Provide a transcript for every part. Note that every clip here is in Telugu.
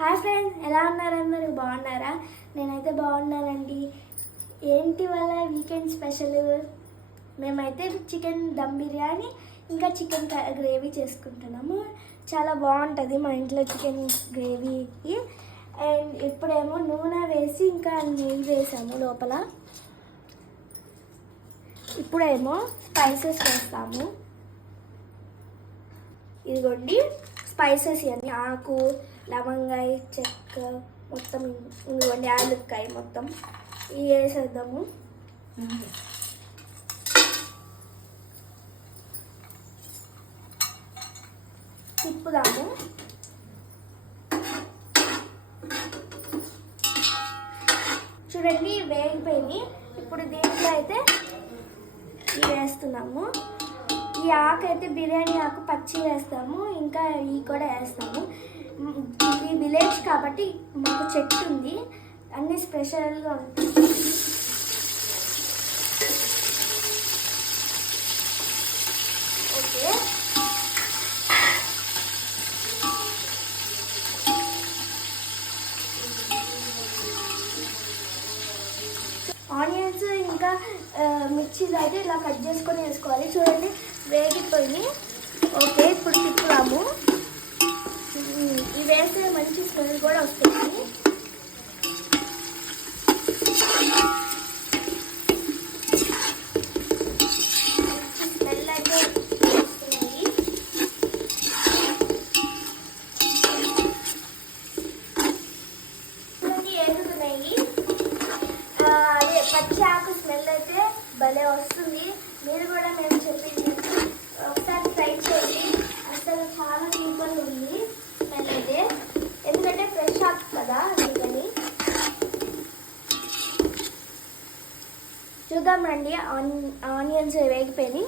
హాయ్ ఫ్రెండ్స్, ఎలా ఉన్నారు? అందరూ బాగున్నారా? నేనైతే బాగున్నానండి. ఏంటి వాళ్ళ వీకెండ్ స్పెషల్? మేమైతే చికెన్ దమ్ బిర్యానీ ఇంకా చికెన్ గ్రేవీ చేసుకుంటున్నాము. చాలా బాగుంటుంది మా ఇంట్లో చికెన్ గ్రేవీ. అండ్ ఇప్పుడేమో నూనె వేసి ఇంకా నెయ్యి వేసాము లోపల. ఇప్పుడేమో స్పైసెస్ వేస్తాము. ఇదిగోండి స్పైసెస్ ఇవన్నీ, ఆకు, లవంగాయ, చెక్క, మొత్తం ఇదిగోండి యాలక్కాయ మొత్తం ఇవి వేసేద్దాము. తిప్పుదాము. చూడండి వేగిపోయి. ఇప్పుడు దీంట్లో అయితే ఇవి వేస్తున్నాము. ఈ ఆకు అయితే బిర్యానీ ఆకు పచ్చి వేస్తాము, ఇంకా ఇవి కూడా వేస్తాము. ఇది విలేజ్ కాబట్టి మాకు చెట్టు ఉంది, అన్నీ స్పెషల్గా ఉంటాయి. ఓకే, ఆనియన్స్ ఇంకా మిర్చీలు అయితే ఇలా కట్ చేసుకొని వేసుకోవాలి. చూడండి వేగిపోయి. ఓకే, ఇప్పుడు తిప్పుదాము. ఇవి వేస్తే మంచి స్మెల్ కూడా వస్తుంది. స్మెల్ అయితే వస్తుంది. వేగుతున్నాయి. అదే పచ్చి ఆకు స్మెల్ అయితే భలే వస్తుంది. మీరు కూడా మేము చెప్పింది ఒకసారి ట్రై చేయండి. అసలు చాలా సూపర్ ఉంది స్మెల్ అయితే, ఎందుకంటే ఫ్రెష్ ఆకు కదా అందుకని. చూద్దాం రండి. ఆనియన్స్ వేగిపోయి.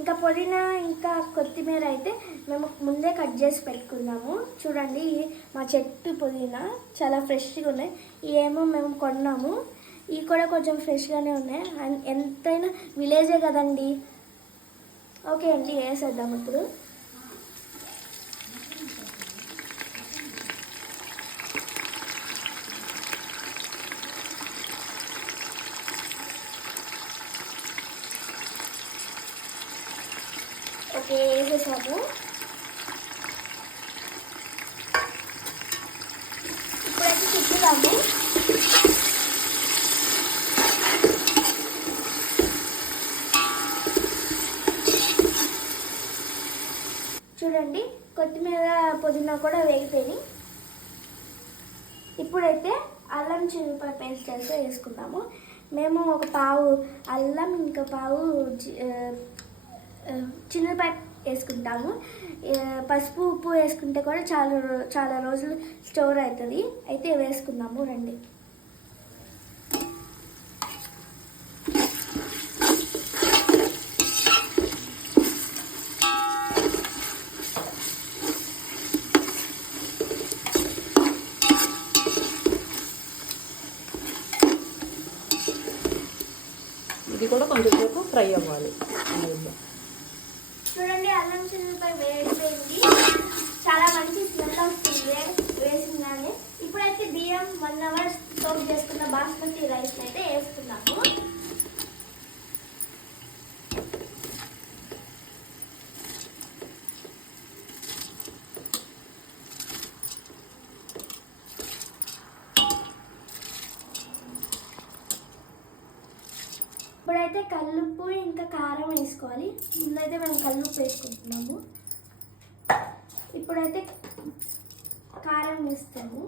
ఇంకా పుదీనా ఇంకా కొత్తిమీర అయితే మేము ముందే కట్ చేసి పెట్టుకున్నాము. చూడండి మా చెట్టు పుదీనా చాలా ఫ్రెష్గా ఉన్నాయి. ఇవేమో మేము కొన్నాము. ఇవి కూడా కొంచెం ఫ్రెష్గానే ఉన్నాయి. ఎంతైనా విలేజే కదండి. ఓకే అండి, వేసేద్దాం ఇప్పుడు. ఓకే, వేసేసాము. ఇప్పుడైతే తిప్పుదాము. చూడండి కొత్తిమీర పుదీనా కూడా వేగిపోయి. ఇప్పుడైతే అల్లం చిల్లిపాయ పేస్ట్ చేసి వేసుకుందాము. మేము ఒక పావు అల్లం ఇంకా పావు చిన్నపాయ వేసుకుంటాము. పసుపు ఉప్పు వేసుకుంటే కూడా చాలా రోజులు స్టోర్ అవుతుంది. అయితే వేసుకుందాము రండి. ఇది కూడా కొంచెం సేపు ఫ్రై అవ్వాలి. చూడండి అల్లం చిల్లిపాయ వేడిపోయింది. చాలా మంచి స్మెల్ వస్తుంది వేసిందాన్ని. ఇప్పుడైతే బియ్యం 1 అవర్ సోక్ చేసుకున్న బాస్మతి రైస్ అయితే వేసుకున్నాము. ఇప్పుడైతే కల్లుప్పు ఇంకా కారం వేసుకోవాలి. ముందైతే మేము కల్లుప్పు వేసుకుంటున్నాము. ఇప్పుడైతే కారం వేస్తాము.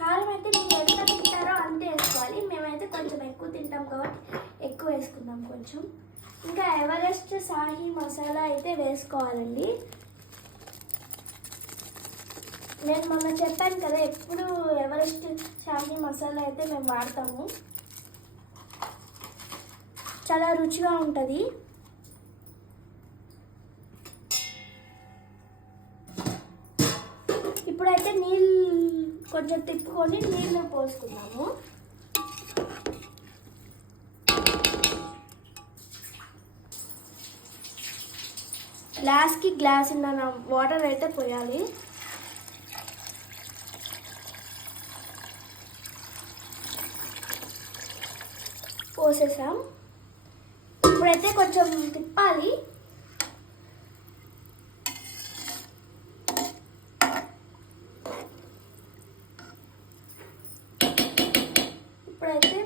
కారం అయితే మీరు ఎంత తింటారో అంతే వేసుకోవాలి. మేమైతే కొంచెం ఎక్కువ తింటాం కాబట్టి ఎక్కువ వేసుకుందాం కొంచెం. ఇంకా ఎవరెస్ట్ షాహీ మసాలా అయితే వేసుకోవాలండి. నేను మొన్న చెప్పాను కదా, ఎప్పుడు ఎవరెస్ట్ షాహీ మసాలా అయితే మేము వాడతాము. చాలా రుచిగా ఉంటుంది. ఇప్పుడైతే నీళ్ళు కొంచెం తిప్పుకొని నీళ్ళు పోసుకున్నాము. గ్లాస్కి గ్లాస్ ఉన్న వాటర్ అయితే పోయాలి. పోసేసాం. ఇప్పుడైతే కొంచెం తిప్పాలి. ఇప్పుడైతే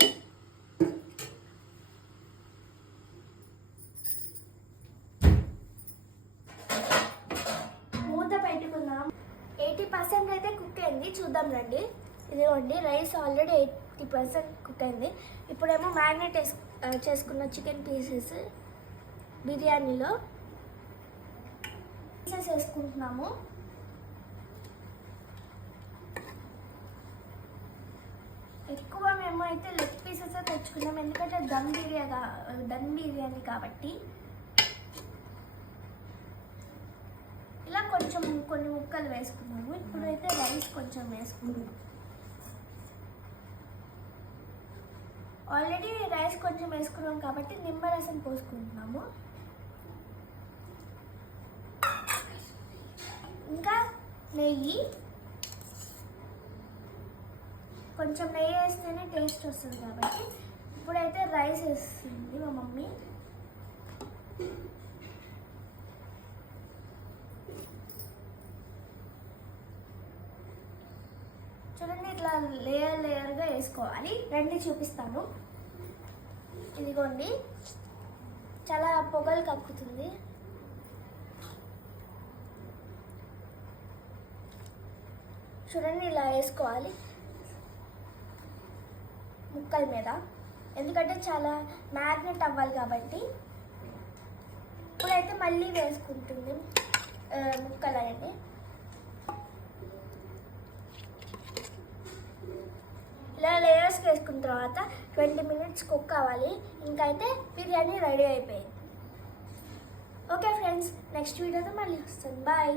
మూత పెట్టుకుందాం. 80% అయితే కుక్ అయింది, చూద్దాం రండి. ఇదిగోండి రైస్ ఆల్రెడీ 80% కుక్ అయింది. ఇప్పుడేమో మ్యారినేట్ చేసుకున్న చికెన్ పీసెస్ బిర్యానీలో పీసెస్ వేసుకుంటున్నాము. ఎక్కువ మేము అయితే లెగ్ పీసెస్ తెచ్చుకున్నాం, ఎందుకంటే దమ్ బిర్యానీ కాబట్టి. ఇలా కొంచెం కొన్ని ముక్కలు వేసుకున్నాము. ఇప్పుడైతే రైస్ కొంచెం వేసుకున్నాము. ఆల్రెడీ రైస్ కొంచెం వేసుకున్నాం కాబట్టి నిమ్మరసం పోసుకుంటున్నాము. ఇంకా నెయ్యి, కొంచెం నెయ్యి వేస్తేనే టేస్ట్ వస్తుంది కాబట్టి. ఇప్పుడైతే రైస్ వేస్తుంది మా మమ్మీ. చూడండి, ఇట్లా లేయర్గా వేసుకోవాలి. రండి చూపిస్తాను. ఇదిగోండి, చాలా పొగలు కక్కుతుంది. చూడండి, ఇలా వేసుకోవాలి ముక్కల మీద, ఎందుకంటే చాలా మ్యాగ్నెట్ అవ్వాలి కాబట్టి. ఇప్పుడైతే మళ్ళీ వేసుకుంటుంది ముక్కలు అనేది. ఇలా లేయర్స్కి వేసుకున్న తర్వాత 20 minutes కుక్ అవ్వాలి. ఇంకైతే బిర్యానీ రెడీ అయిపోయింది. ఓకే ఫ్రెండ్స్, నెక్స్ట్ వీడియోతో మళ్ళీ వస్తాను. బాయ్.